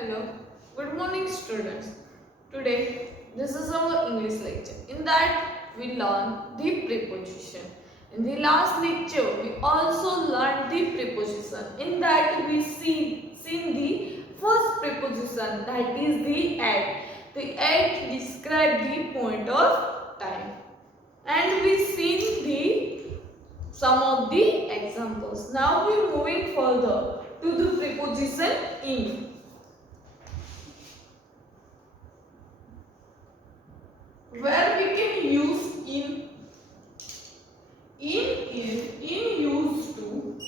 Hello, good morning students. Today this is our English lecture. In that we learn the preposition. In the last lecture we also learned the preposition. In that we seen the first preposition, that is the at. The at describe the point of time. And we seen the some of the examples. Now we moving further to the preposition in. Where we can use in used to,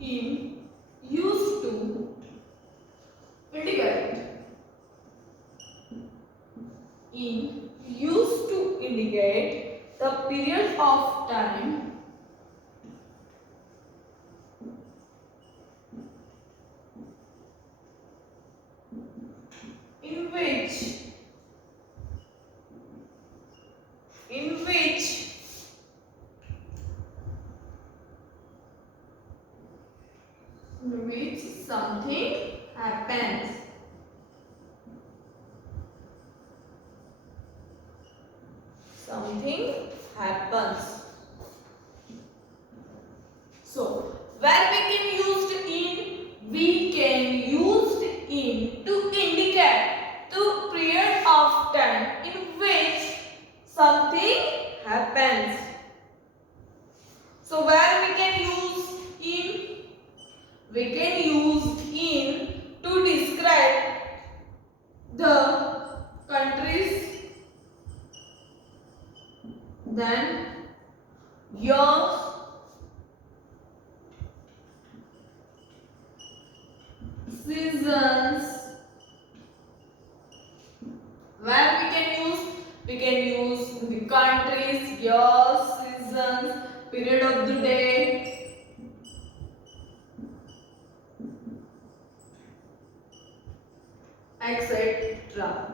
in used to indicate, in used to indicate the period of time in which something happens. Something happens. So, where we can use in? We can use in to indicate the period of time in which something happens. So, where we can use in? We can use in to describe the countries, then years, seasons. Where we can use? We can use the countries, years, seasons, period of the day, etc.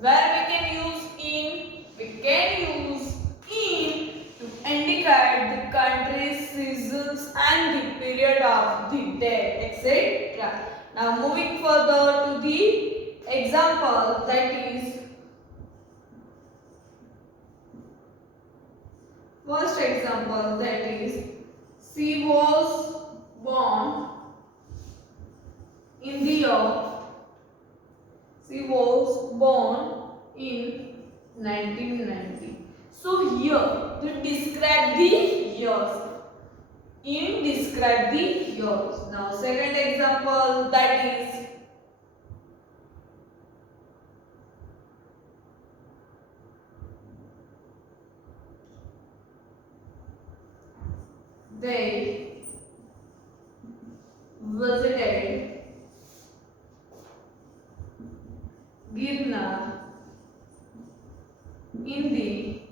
Where we can use in? We can use in to indicate the countries, seasons and the period of the day, etc. Now moving further to the example, that is first example, that is she was born in the year, she was born in 1990. So here to describe the years. In describe the years. Now second example, that is they visited Girnar in the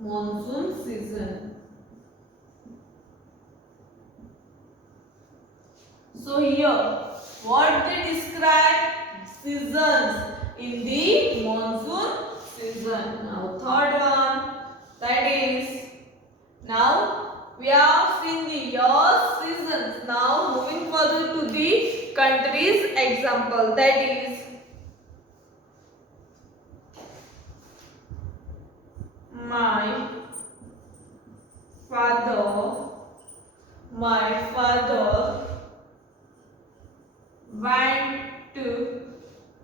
monsoon season. So here what they describe? Seasons in the monsoon season. Now third one, that is, now we have seen the years, seasons. Now moving further to the countries example, that is my father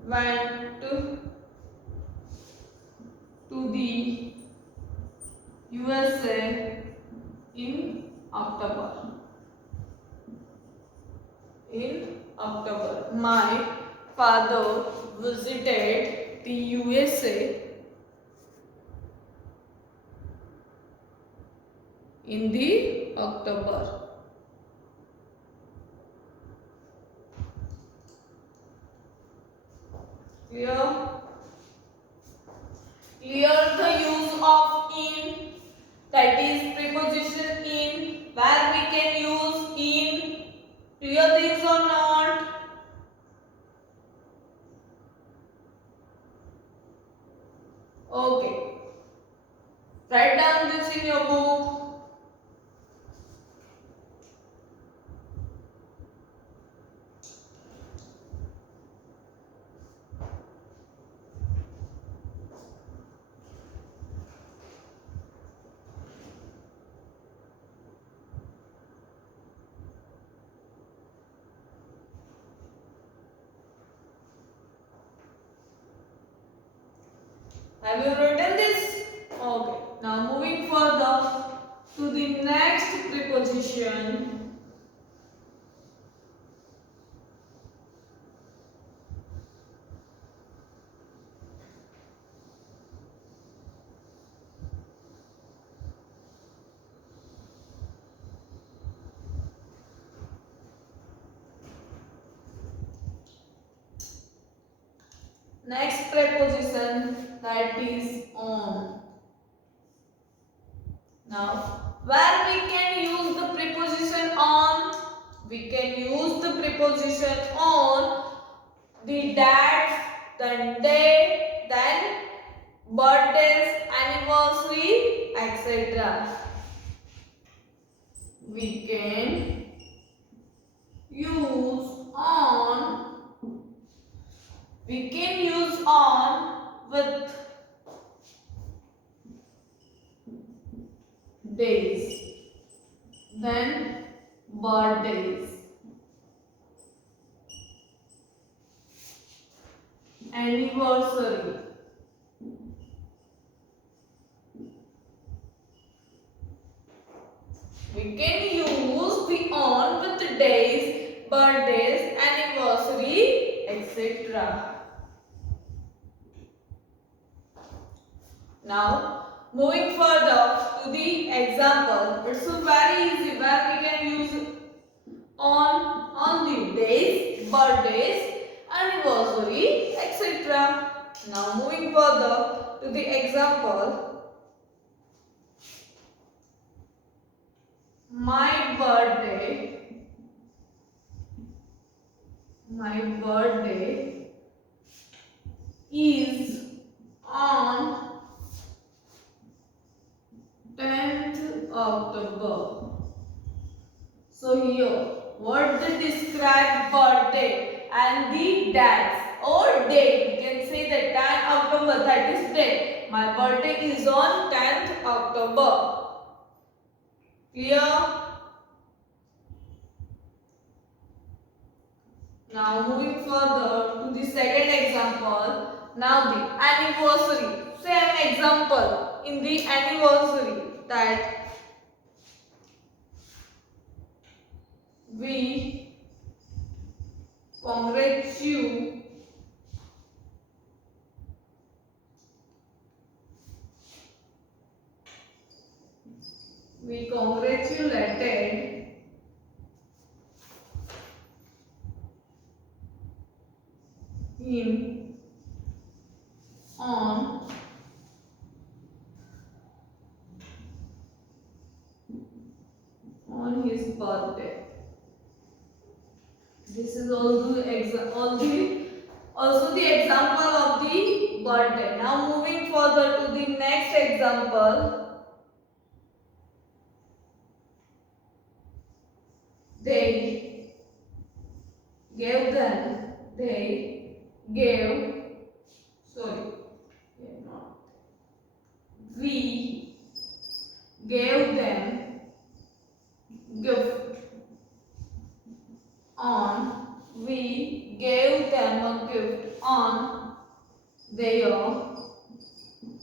went to the USA in October. My father visited the USA in the October. Clear? Clear the use of in, that is preposition in, where we can use in. Clear this or not? Okay. Write down this in your book. Have you written this? Okay. Now moving further to the next preposition. Next preposition, that is on. Now, where we can use the preposition on? We can use the preposition on the dates, then day, then birthdays, anniversary, etc. We can use on. We can use on with days, then birthdays, anniversary, we can use the on with the days, birthdays, anniversary, etc. Now, moving further to the example, it's very easy where we can use on the days, birthdays, anniversary, etc. Now, moving further to the example, my birthday is on 10th October. So here, what the described birthday and the dates or date? We can say that 10th October, that is date. My birthday is on 10th October. Clear? Now moving further to the second example. Now the anniversary. Same example in the anniversary, that we congratulated him on his birthday. This is also the example of the birthday. Now moving further to the next example, they gave we gave them gift on, we gave them a gift on their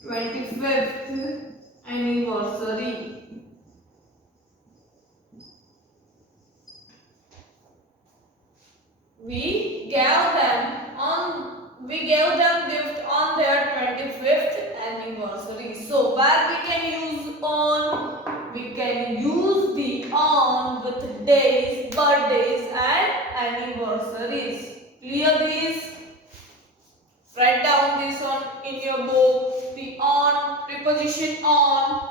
25th anniversary. We gave them gift on their 25th anniversary. So where we can use on? We can use the on with days, birthdays and anniversaries. Clear this? Write down this on in your book. The on, preposition on.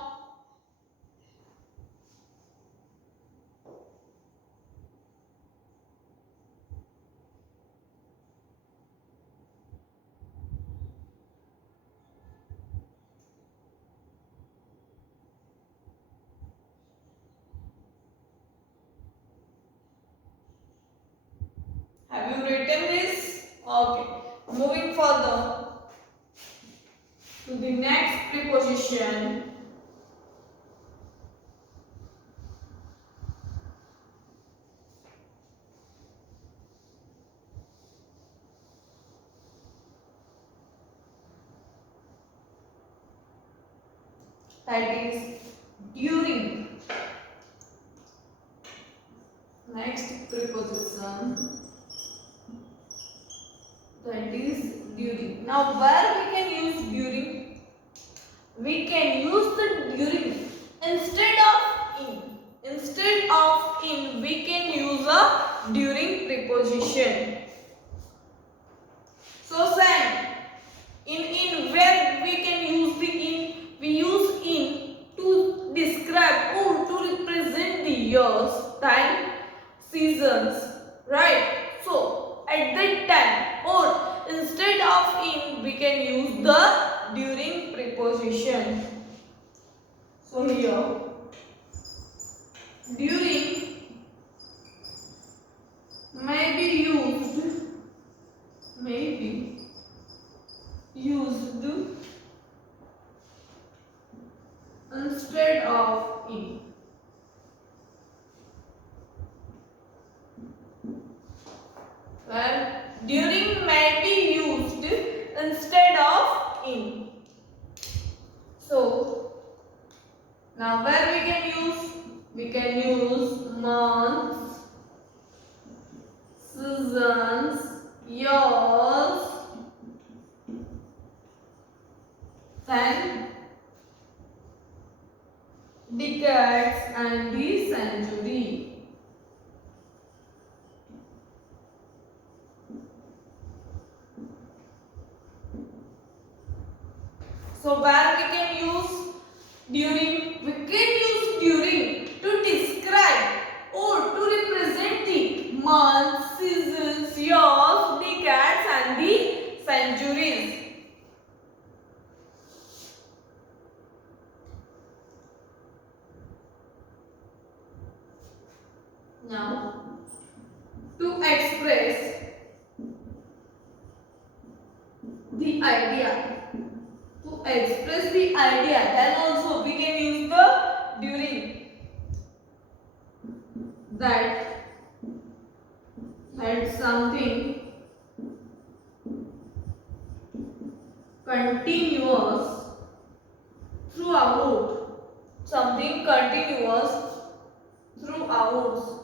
Have you written this? Okay. Moving further to the next preposition. that is during. Next preposition, that is during. Now where we can use during? We can use the during instead of in. Instead of in, we can use a during preposition. So same. In where we can use the in? We use in to describe or to represent the years, time, seasons, right? So at that time or instead of in, we can use the during preposition. So here during may be used instead of in. Well, during may be used instead of in. So now where we can use? We can use months, seasons, years, then decades and the century. So where we can use during? We can use during to describe or to represent the months, seasons, years, decades and the centuries. Now, to express the idea, then also we can use the during. That something continuous throughout. Something continuous throughout.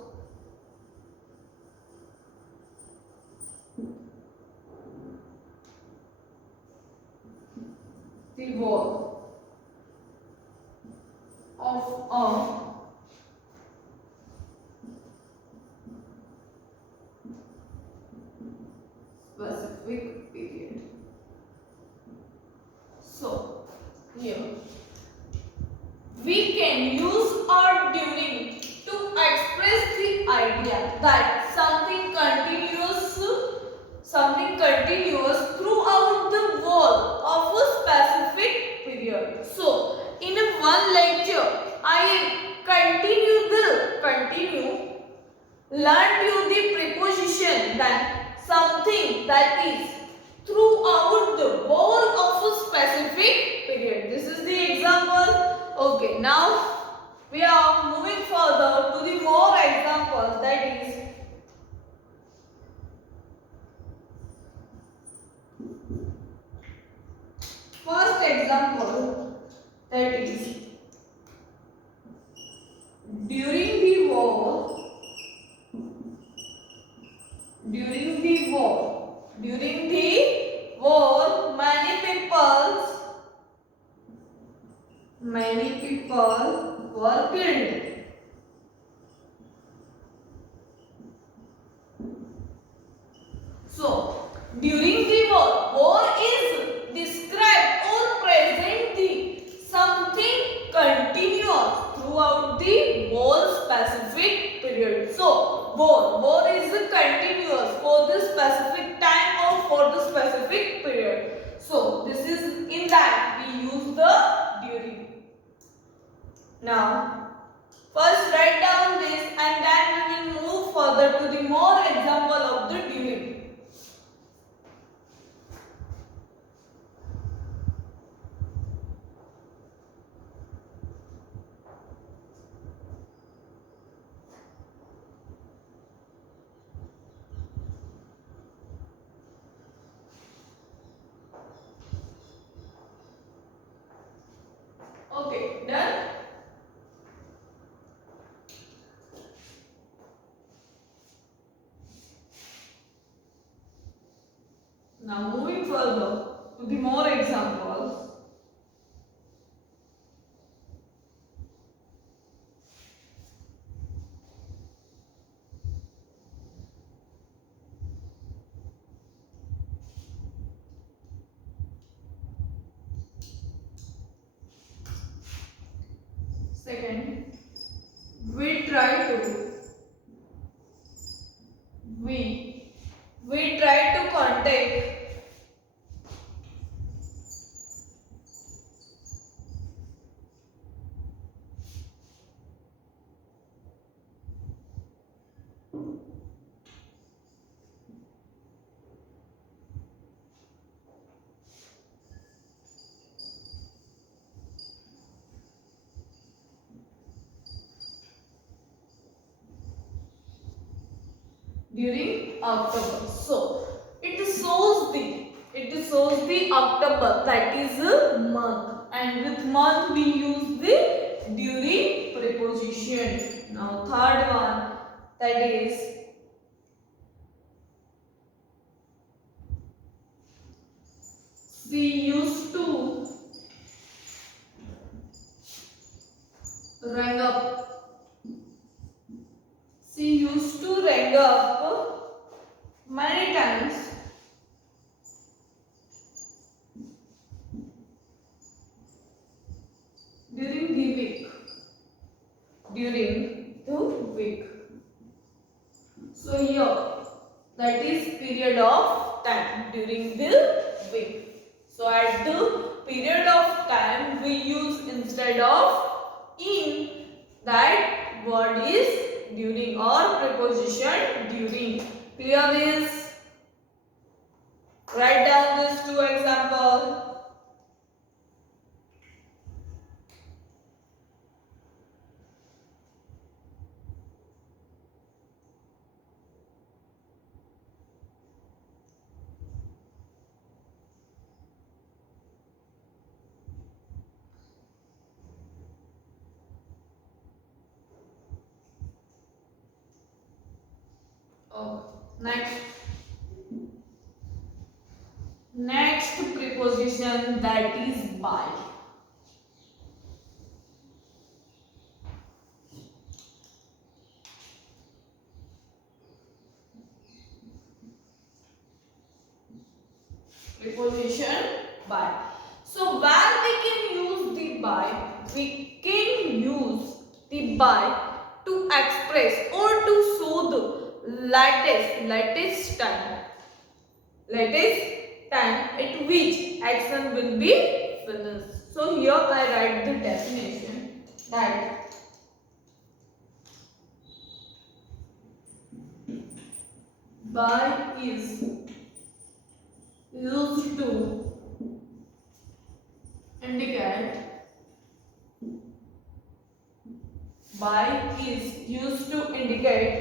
The wall of a specific period. So here we can use our during to express the idea that something continuous throughout the whole of a specific period. So in one lecture I continue learned you the preposition, then something that is throughout the whole of a specific period. This is the example. Okay, now we are moving further to the more examples, that is first example, that is during the war many people were killed. So during the war is described or present the something continuous throughout the whole specific period. So war is continuous for the specific time or for the specific period. So this is in that we use the during. Now first write down this and then we will move further to the more example of the during. Okay. Now moving further to the more examples. Second, we try to. We try to contact. During October. So it shows the October, that is a month, and with month we use the during preposition. Now third one, that is she used to ring up. She used to ring up many times during the week. During the week. So here, that is period of time during the week. So at the period of time we use instead of in, that word is during or preposition during. Clear this? Write down these two examples. Next preposition, that is by. Preposition by. So where we can use the by, we can use the by to express or to show the latest time at which action will be finished. So here I write the definition, that by is used to indicate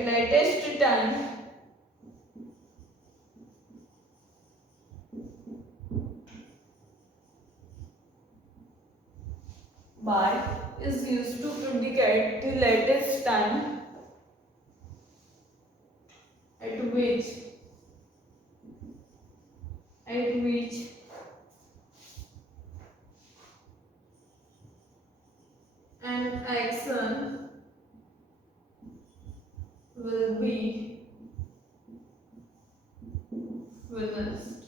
latest time by is used to indicate the latest time at which an action will be finished.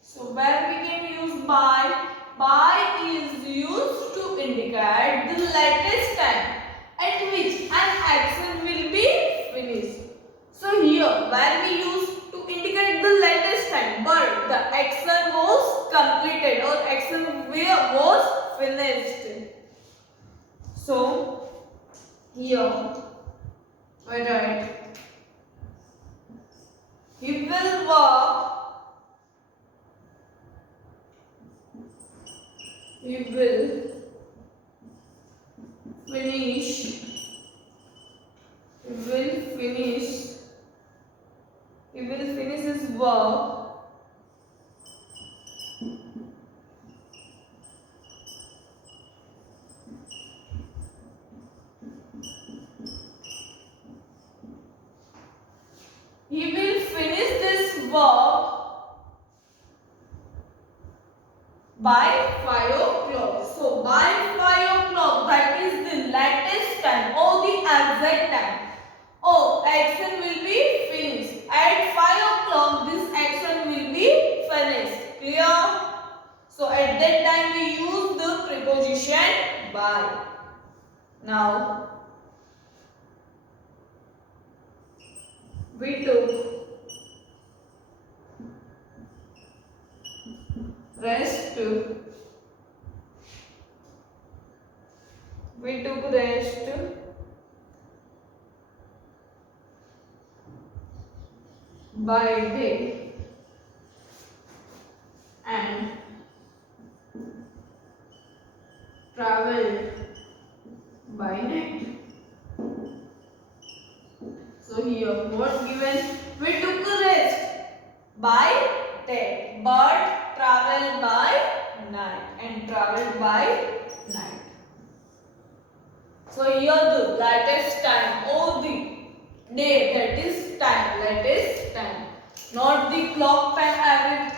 So where we can use by is used to indicate the latest time at which an action will be finished. So here where we use to indicate the latest time, but the action was completed or action was finished. So here I write, he will work. He will finish. He will finish his work he will finish this verb by 5 o'clock. So by 5 o'clock, that is the latest time or the exact time. Oh, action will be finished. At 5 o'clock, this action will be finished. Clear? So at that time we use the preposition by. Now we took rest. We took rest by day and traveled by night. So here what given? We took a rest by day but traveled by night and traveled by night. So here the latest time or the day, that is time, latest time. Not the clock time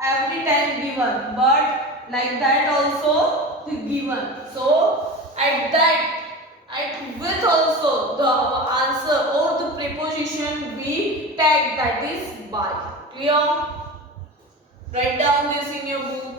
every time given, but like that also the given. So at with also the answer or the preposition we tag, that is by. Clear? Write down this in your book.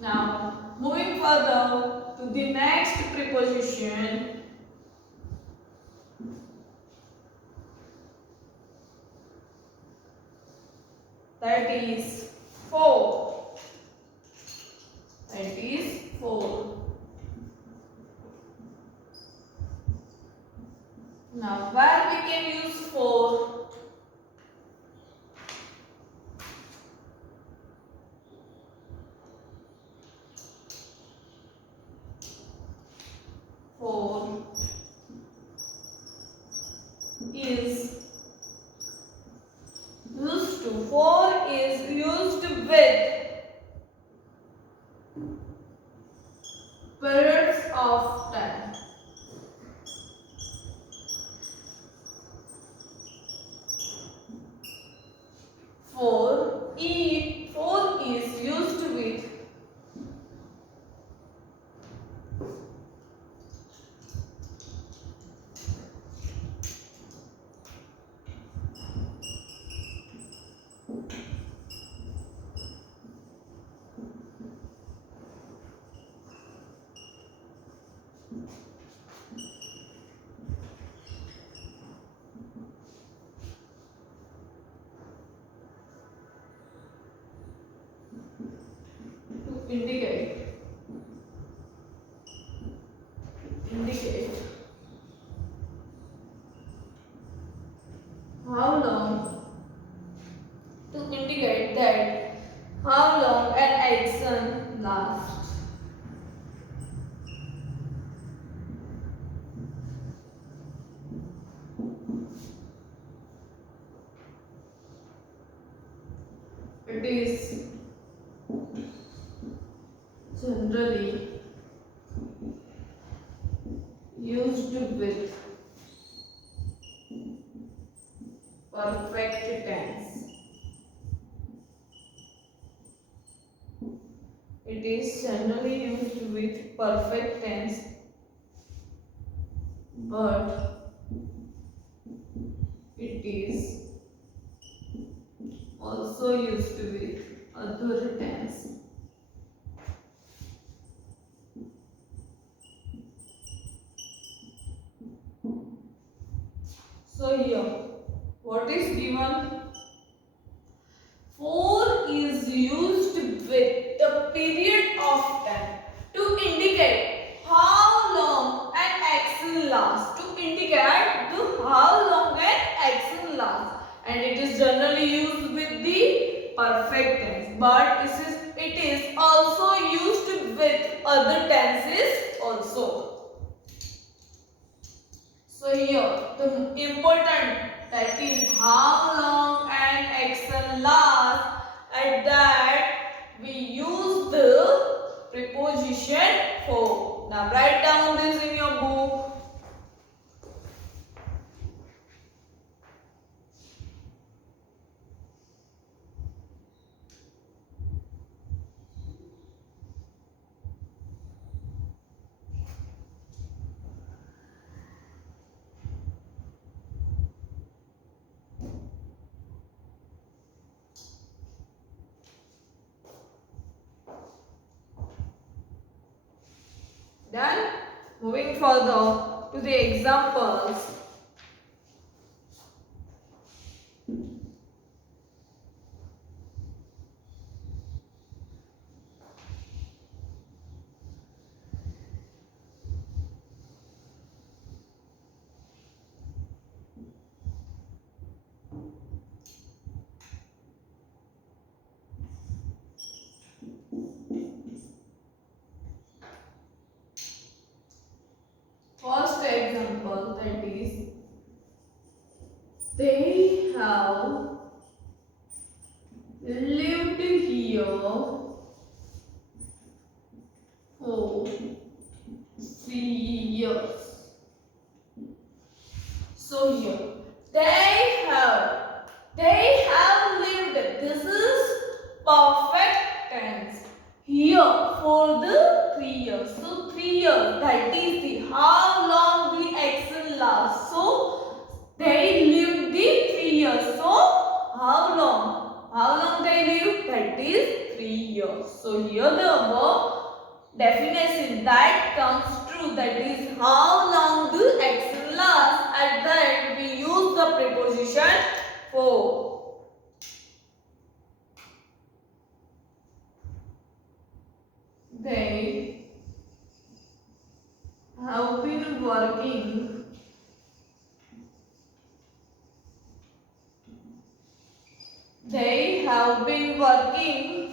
Now, moving further to the next preposition, that is for. That is for. Now, where we can use for? For is used to. For is used with periods of time. For is used with to indicate how long, to indicate that how long an action lasts. It is generally used with perfect tense. It is generally used with perfect tense, but it is also used with other tense. So here, what is given? For is used with the period of time to indicate how long an action lasts. To indicate how long an action lasts, and it is generally used with the perfect tense. But it is also used with other tenses also. So here the important, that is how long an action lasts, at that we use the preposition for. Now write down this in your book. Then moving further to the examples. First example, that is, they have lived here for 3 years. So here they have lived. This is perfect tense. Here for the 3 years. So 3 years, that is the how long the action lasts. So they lived the 3 years. So how long? How long they lived? That is 3 years. So here the above definition that comes true. That is how long the action lasts. At that we use the preposition for. They have been working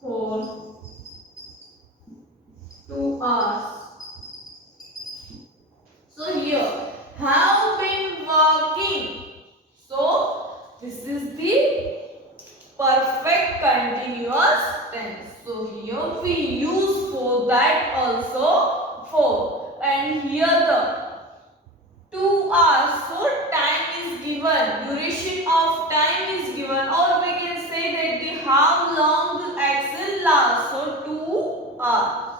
for 2 hours. So here have been working. So this is the perfect continuous tense. So here we use for, that also for, and here the 2 hours. So time is given, duration of time is given, or we can say that the how long the action lasts. So 2 hours.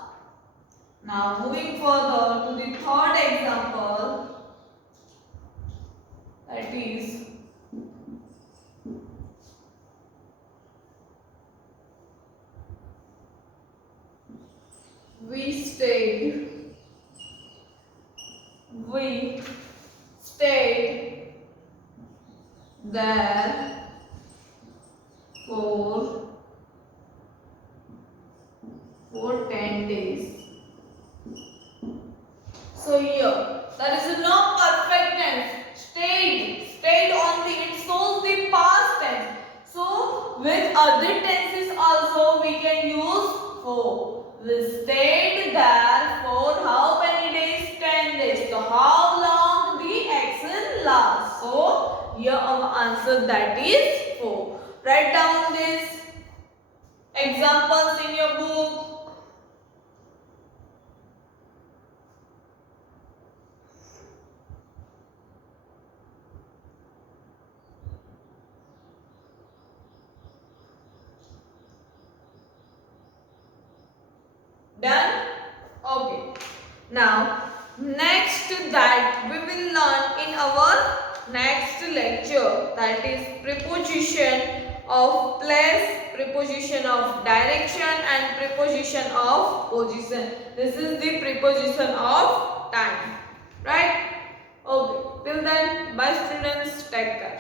Now moving further to the third example, that is, we stayed there for 10 days. So here there is no perfect tense. Stayed only, it shows the past tense. So with other tenses also we can use for. We stayed there for how many days? 10 days. So how long the action lasts? So here our answer, that is for. Write down these examples in your book. Done? Okay. Now, next that we will learn in our next lecture, that is preposition of place, preposition of direction, and preposition of position. This is the preposition of time. Right? Okay. Till then, bye students. Take care.